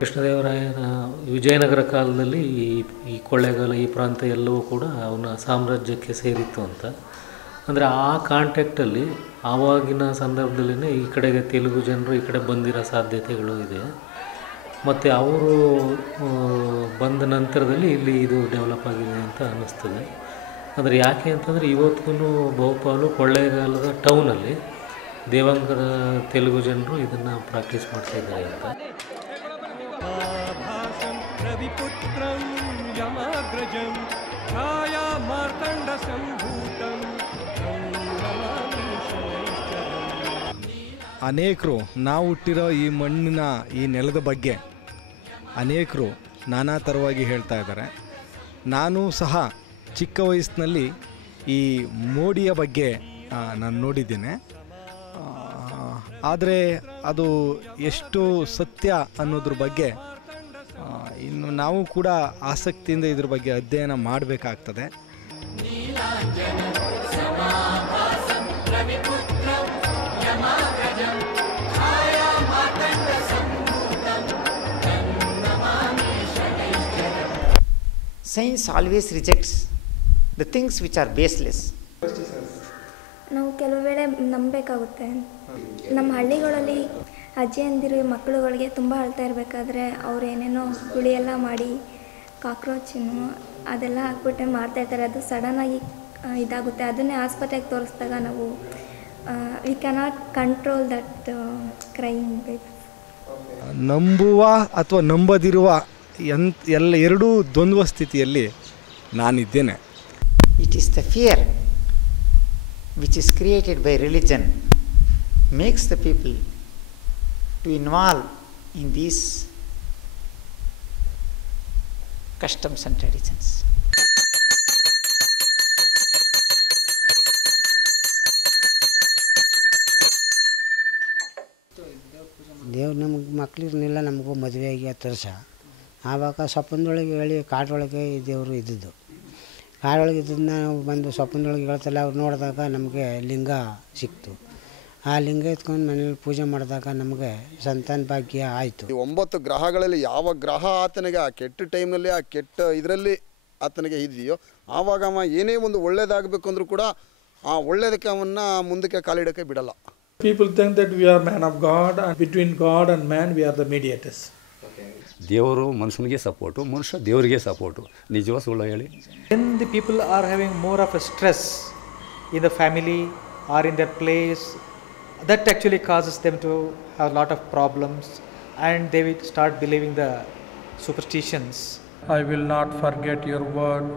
ಕೃಷ್ಣದೇವರಾಯನ ವಿಜಯನಗರ ಕಾಲದಲ್ಲಿ ಈ ಕೊಳ್ಳೇಗಾಲ ಈ ಪ್ರಾಂತ ಎಲ್ಲವೂ ಕೂಡ ಅವನ ಸಾಮ್ರಾಜ್ಯಕ್ಕೆ ಸೇರಿತ್ತು ಅಂತ. ಅಂದರೆ ಆ ಕಾಂಟ್ಯಾಕ್ಟಲ್ಲಿ ಆವಾಗಿನ ಸಂದರ್ಭದಲ್ಲೇ ಈ ಕಡೆಗೆ ತೆಲುಗು ಜನರು ಈ ಕಡೆ ಬಂದಿರೋ ಸಾಧ್ಯತೆಗಳು ಇದೆ. ಮತ್ತು ಅವರು ಬಂದ ನಂತರದಲ್ಲಿ ಇಲ್ಲಿ ಇದು ಡೆವಲಪ್ ಆಗಿದೆ ಅಂತ ಅನ್ನಿಸ್ತದೆ. ಅಂದರೆ ಯಾಕೆ ಅಂತಂದರೆ ಇವತ್ತಿಗೂ ಬಹುಪಾಲು ಕೊಳ್ಳೇಗಾಲದ ಟೌನಲ್ಲಿ ದೇವಾಂಗದ ತೆಲುಗು ಜನರು ಇದನ್ನು ಪ್ರಾಕ್ಟೀಸ್ ಮಾಡ್ತಾಯಿದ್ದಾರೆ ಅಂತ. ಅನೇಕರು ನಾವು ಹುಟ್ಟಿರೋ ಈ ಮಣ್ಣಿನ ಈ ನೆಲದ ಬಗ್ಗೆ ಅನೇಕರು ನಾನಾ ಥರವಾಗಿ ಹೇಳ್ತಾ ಇದ್ದಾರೆ. ನಾನು ಸಹ ಚಿಕ್ಕ ವಯಸ್ಸಿನಲ್ಲಿ ಈ ಮೋಡಿಯ ಬಗ್ಗೆ ನಾನು ನೋಡಿದ್ದೇನೆ. ಆದರೆ ಅದು ಎಷ್ಟು ಸತ್ಯ ಅನ್ನೋದ್ರ ಬಗ್ಗೆ ಇನ್ನು ನಾವು ಕೂಡ ಆಸಕ್ತಿಯಿಂದ ಇದ್ರ ಬಗ್ಗೆ ಅಧ್ಯಯನ ಮಾಡಬೇಕಾಗ್ತದೆ. Science always rejects the things which are baseless. ನಾವು ಕೆಲವು ವೇಳೆ ನಂಬಬೇಕಾಗುತ್ತೆ. ನಮ್ಮ ಹಳ್ಳಿಗಳಲ್ಲಿ ಅಜ್ಜಿಯಂದಿರು ಮಕ್ಕಳುಗಳಿಗೆ ತುಂಬ ಅಳ್ತಾ ಇರಬೇಕಾದ್ರೆ ಅವ್ರು ಏನೇನೋ ಹುಳಿ ಎಲ್ಲ ಮಾಡಿ ಕಾಕ್ರೋಚನ್ನು ಅದೆಲ್ಲ ಹಾಕ್ಬಿಟ್ಟೆ ಮಾಡ್ತಾಯಿರ್ತಾರೆ. ಅದು ಸಡನ್ನಾಗಿ ಇದಾಗುತ್ತೆ. ಅದನ್ನೇ ಆಸ್ಪತ್ರೆಗೆ ತೋರಿಸಿದಾಗ ನಾವು V cannot control that crime. ನಂಬುವ ಅಥವಾ ನಂಬದಿರುವ ಎರಡೂ ದ್ವಂದ್ವ ಸ್ಥಿತಿಯಲ್ಲಿ ನಾನಿದ್ದೇನೆ. It is the fear which is created by religion makes the people to involve in these customs and traditions. ದೇವ್ರು ನಮಗೆ ಮಕ್ಕಳಿರ್ನಿಲ್ಲ, ನಮಗೂ ಮದುವೆಯಾಗಿ 10 ವರ್ಷ ಆವಾಗ ಸೊಪ್ಪಂದೊಳಗೆ ಹೇಳಿ ಕಾಡೊಳಗೆ ಈ ದೇವರು ಇದ್ದಿದ್ದು. ಕಾಡೊಳಗೆ ಇದ್ದದನ್ನ ನಾವು ಬಂದು ಸೊಪ್ಪಂದೊಳಗೆ ಹೇಳ್ತಲ್ಲ ಅವ್ರು ನೋಡಿದಾಗ ನಮಗೆ ಲಿಂಗ ಸಿಕ್ತು. ಆ ಲಿಂಗ ಎತ್ಕೊಂಡು ಮನೇಲಿ ಪೂಜೆ ಮಾಡಿದಾಗ ನಮಗೆ ಸಂತಾನ ಭಾಗ್ಯ ಆಯಿತು. 9 ಗ್ರಹಗಳಲ್ಲಿ ಯಾವ ಗ್ರಹ ಆತನಿಗೆ ಆ ಕೆಟ್ಟ ಟೈಮ್ನಲ್ಲಿ ಆ ಕೆಟ್ಟ ಇದರಲ್ಲಿ ಆತನಿಗೆ ಇದೆಯೋ ಆವಾಗ ಅವ ಏನೇ ಒಂದು ಒಳ್ಳೇದಾಗಬೇಕು ಅಂದರೂ ಕೂಡ ಆ ಒಳ್ಳೇದಕ್ಕೆ ಅವನ್ನ ಮುಂದಕ್ಕೆ ಕಾಲಿಡೋಕ್ಕೆ ಬಿಡಲ್ಲ. People think that we are man of God and between God and man we are the mediators. ದೇವರು ಮನುಷ್ಯನಿಗೆ ಸಪೋರ್ಟು, ಮನುಷ್ಯ ದೇವರಿಗೆ ಸಪೋರ್ಟು. ನಿಜವ ಸುಳ್ಳು ಹೇಳಿ? When the people are having more of a stress in the family or in their place, that actually causes them to have a lot of problems and they will start believing the superstitions. I will not forget your word